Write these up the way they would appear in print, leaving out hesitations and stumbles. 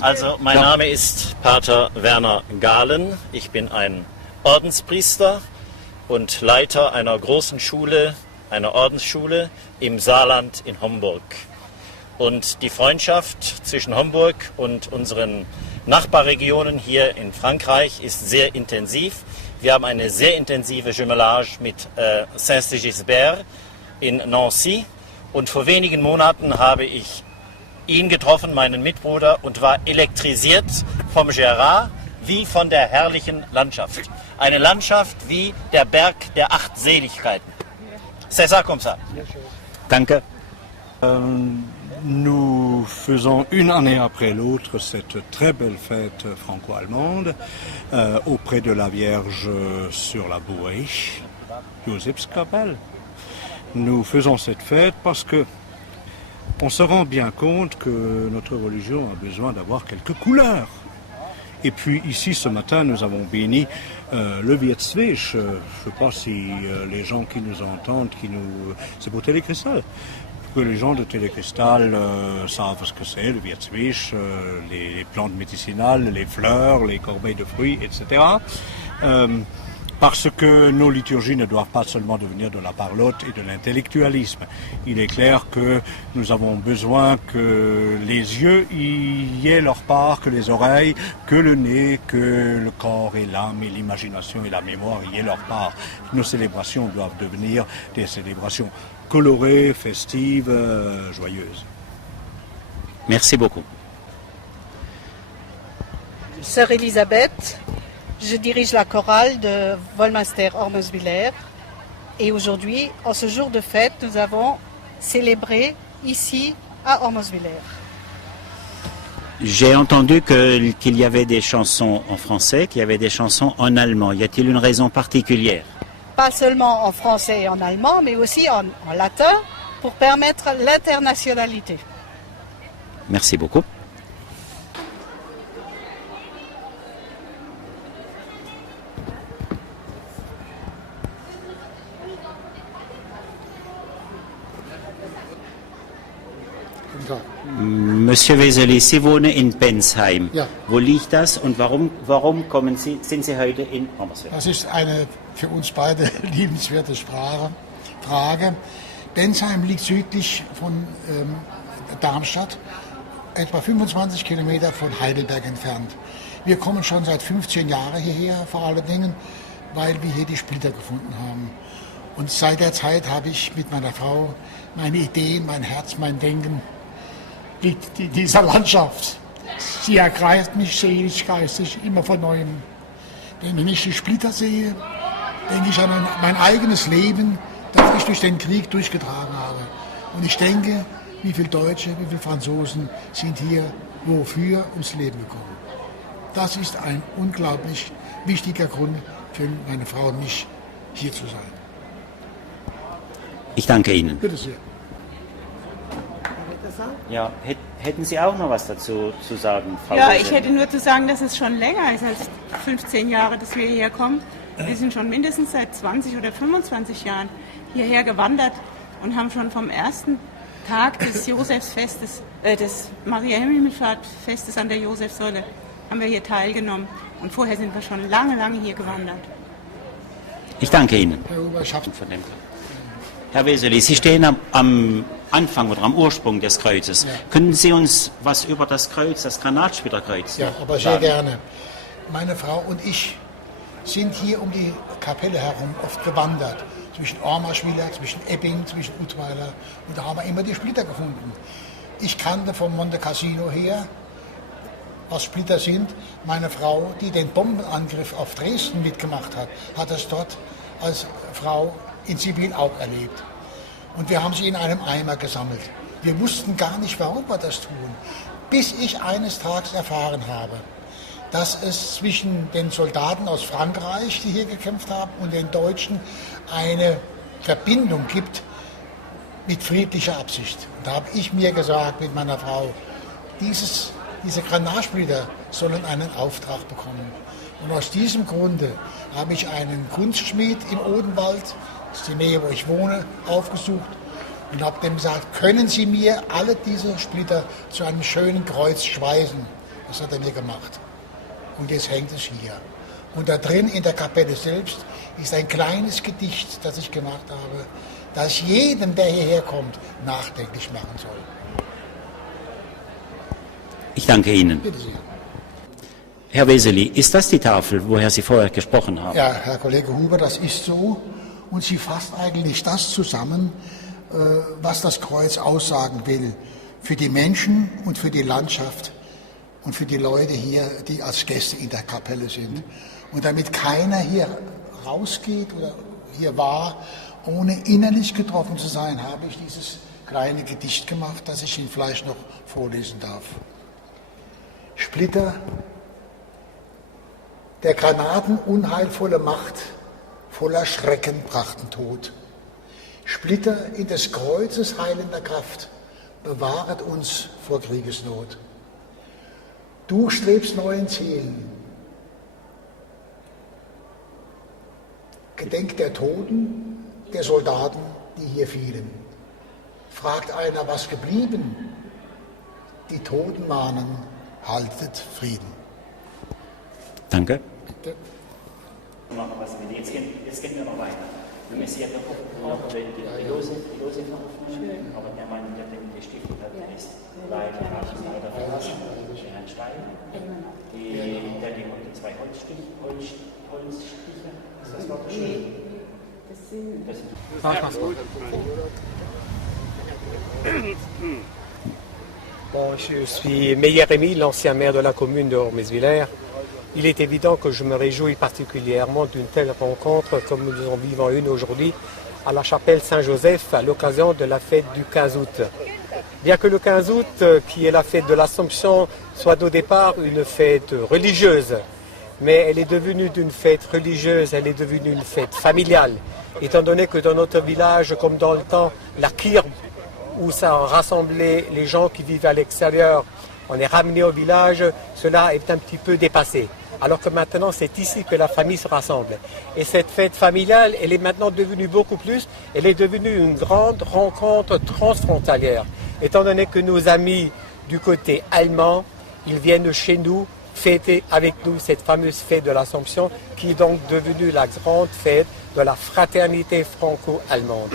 Also, mein Name ist Pater Werner Gahlen. Ich bin ein Ordenspriester und Leiter einer großen Schule, einer Ordensschule im Saarland in Homburg. Und die Freundschaft zwischen Homburg und unseren Nachbarregionen hier in Frankreich ist sehr intensiv. Wir haben eine sehr intensive Jumelage mit Saint-Sigisbert in Nancy. Und vor wenigen Monaten habe ich ihn getroffen, meinen Mitbruder, und war elektrisiert vom Gérard wie von der herrlichen Landschaft. Eine Landschaft wie der Berg der 8 Seligkeiten. C'est ça comme ça. Danke. Nous faisons une année après l'autre cette très belle fête franco-allemande auprès de la Vierge sur la bouée, Josefskapelle. Nous faisons cette fête parce que on se rend bien compte que notre religion a besoin d'avoir quelques couleurs. Et puis ici ce matin nous avons béni le Vietzwisch. Je ne sais pas si les gens qui nous entendent, c'est pour Télécristal. Que les gens de Télécristal savent ce que c'est, le Vietzwisch, les plantes médicinales, les fleurs, les corbeilles de fruits, etc. Parce que nos liturgies ne doivent pas seulement devenir de la parlotte et de l'intellectualisme. Il est clair que nous avons besoin que les yeux y aient leur part, que les oreilles, que le nez, que le corps et l'âme et l'imagination et la mémoire y aient leur part. Nos célébrations doivent devenir des célébrations colorées, festives, joyeuses. Merci beaucoup. Sœur Elisabeth, je dirige la chorale de Wolmaster-Ormeswiller et aujourd'hui, en ce jour de fête, nous avons célébré ici à Ormeswiller. J'ai entendu qu'il y avait des chansons en français, qu'il y avait des chansons en allemand. Y a-t-il une raison particulière? Pas seulement en français et en allemand, mais aussi en latin pour permettre l'internationalité. Merci beaucoup. Monsieur Weseli, Sie wohnen in Bensheim. Ja. Wo liegt das und warum sind Sie heute in Ormeswiller? Das ist eine für uns beide liebenswerte Frage. Bensheim liegt südlich von Darmstadt, etwa 25 Kilometer von Heidelberg entfernt. Wir kommen schon seit 15 Jahren hierher, vor allen Dingen, weil wir hier die Splitter gefunden haben. Und seit der Zeit habe ich mit meiner Frau meine Ideen, mein Herz, mein Denken liegt in dieser Landschaft. Sie ergreift mich seelisch, geistig immer von Neuem. Denn wenn ich die Splitter sehe, denke ich an mein eigenes Leben, das ich durch den Krieg durchgetragen habe. Und ich denke, wie viele Deutsche, wie viele Franzosen sind hier wofür ums Leben gekommen. Das ist ein unglaublich wichtiger Grund für meine Frau und mich, hier zu sein. Ich danke Ihnen. Bitte sehr. Ja, hätten Sie auch noch was dazu zu sagen, Frau Ja, Weseli? ich hätte nur zu sagen, dass es schon länger ist als 15 Jahre, dass wir hierher kommen. Wir sind schon mindestens seit 20 oder 25 Jahren hierher gewandert und haben schon vom ersten Tag des Josefsfestes, des Maria-Himmelfahrt-Festes an der Josefsäule, haben wir hier teilgenommen. Und vorher sind wir schon lange, lange hier gewandert. Ich danke Ihnen. Herr Oberschaft. Herr Weseli, Sie stehen am Anfang oder am Ursprung des Kreuzes. Ja. Können Sie uns was über das Kreuz, das Granatsplitterkreuz Ja, aber sehr sagen? gerne. Meine Frau und ich sind hier um die Kapelle herum oft gewandert. Zwischen Ormaschwiller, zwischen Ebbing, zwischen Utweiler. Und da haben wir immer die Splitter gefunden. Ich kannte vom Monte Cassino her, was Splitter sind. Meine Frau, die den Bombenangriff auf Dresden mitgemacht hat, hat es dort als Frau in Zivil auch erlebt. Und wir haben sie in einem Eimer gesammelt. Wir wussten gar nicht, warum wir das tun, bis ich eines Tages erfahren habe, dass es zwischen den Soldaten aus Frankreich, die hier gekämpft haben, und den Deutschen eine Verbindung gibt mit friedlicher Absicht. Und da habe ich mir gesagt mit meiner Frau, diese Granatsplitter sollen einen Auftrag bekommen. Und aus diesem Grunde habe ich einen Kunstschmied im Odenwald, das ist die Nähe, wo ich wohne, aufgesucht und habe dem gesagt, können Sie mir alle diese Splitter zu einem schönen Kreuz schweißen? Das hat er mir gemacht. Und jetzt hängt es hier. Und da drin in der Kapelle selbst ist ein kleines Gedicht, das ich gemacht habe, das jedem, der hierher kommt, nachdenklich machen soll. Ich danke Ihnen. Bitte sehr. Herr Weseli, ist das die Tafel, woher Sie vorher gesprochen haben? Ja, Herr Kollege Huber, das ist so. Und sie fasst eigentlich das zusammen, was das Kreuz aussagen will. Für die Menschen und für die Landschaft und für die Leute hier, die als Gäste in der Kapelle sind. Und damit keiner hier rausgeht oder hier war, ohne innerlich getroffen zu sein, habe ich dieses kleine Gedicht gemacht, das ich Ihnen vielleicht noch vorlesen darf. Splitter, der Granaten unheilvolle Macht, voller Schrecken brachten Tod. Splitter in des Kreuzes heilender Kraft, bewahret uns vor Kriegesnot. Du strebst neuen Zielen. Gedenk der Toten, der Soldaten, die hier fielen. Fragt einer, was geblieben? Die Toten mahnen, haltet Frieden. Danke. Bitte. Jetzt gehen wir noch weiter. Wir müssen ja noch die Lose aufnehmen, aber der Mann, der die Stiftung hat, ist leider verlassen. Herrn Stein, der die zwei Holzstiche, ist das Wort schön? Bon, je suis Meyer Rémy, l'ancien maire de la commune de Ormesvillers. Il est évident que je me réjouis particulièrement d'une telle rencontre comme nous en vivons une aujourd'hui à la chapelle Saint-Joseph à l'occasion de la fête du 15 août. Bien que le 15 août, qui est la fête de l'Assomption, soit au départ une fête religieuse, mais elle est devenue d'une fête religieuse, elle est devenue une fête familiale, étant donné que dans notre village, comme dans le temps, la kirb, où ça rassemblait les gens qui vivent à l'extérieur, on est ramené au village, cela est un petit peu dépassé. Alors que maintenant, c'est ici que la famille se rassemble. Et cette fête familiale, elle est maintenant devenue beaucoup plus, elle est devenue une grande rencontre transfrontalière. Étant donné que nos amis du côté allemand, ils viennent chez nous fêter avec nous cette fameuse fête de l'Assomption, qui est donc devenue la grande fête de la fraternité franco-allemande.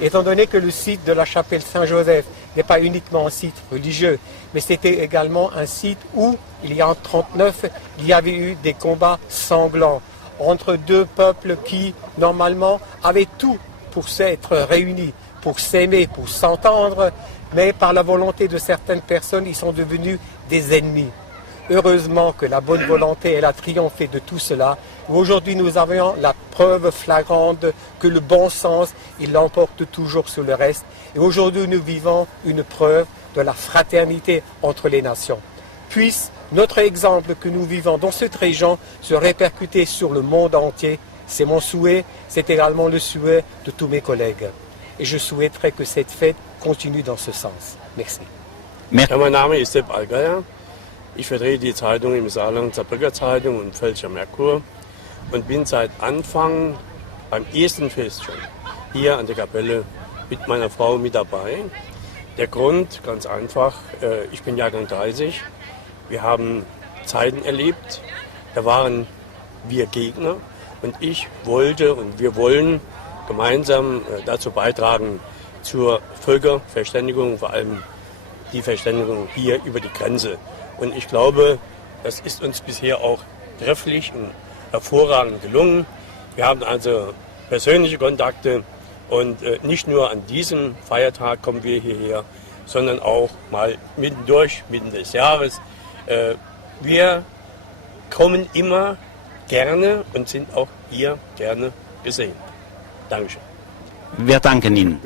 Étant donné que le site de la chapelle Saint-Joseph n'est pas uniquement un site religieux, mais c'était également un site où, il y a en 1939, il y avait eu des combats sanglants entre deux peuples qui, normalement, avaient tout pour s'être réunis, pour s'aimer, pour s'entendre, mais par la volonté de certaines personnes, ils sont devenus des ennemis. Heureusement que la bonne volonté, elle a triomphé de tout cela. Aujourd'hui, nous avons la preuve flagrante que le bon sens, il l'emporte toujours sur le reste. Et aujourd'hui, nous vivons une preuve de la fraternité entre les nations. Puisse notre exemple que nous vivons dans cette région se répercuter sur le monde entier. C'est mon souhait, c'est également le souhait de tous mes collègues. Et je souhaiterais que cette fête continue dans ce sens. Merci. Ja, mein Name ist Sepp Allgeier. Ich vertrete die Zeitung im Saarland, Saarbrücker Zeitung und Pfälzischer Merkur und bin seit Anfang beim ersten Fest schon hier an der Kapelle mit meiner Frau mit dabei. Der Grund, ganz einfach, ich bin Jahrgang 30. Wir haben Zeiten erlebt, da waren wir Gegner und ich wollte und wir wollen gemeinsam dazu beitragen zur Völkerverständigung, vor allem die Verständigung hier über die Grenze. Und ich glaube, das ist uns bisher auch trefflich und hervorragend gelungen. Wir haben also persönliche Kontakte und nicht nur an diesem Feiertag kommen wir hierher, sondern auch mal mittendurch, mitten des Jahres. Wir kommen immer gerne und sind auch hier gerne gesehen. Dankeschön. Wir danken Ihnen.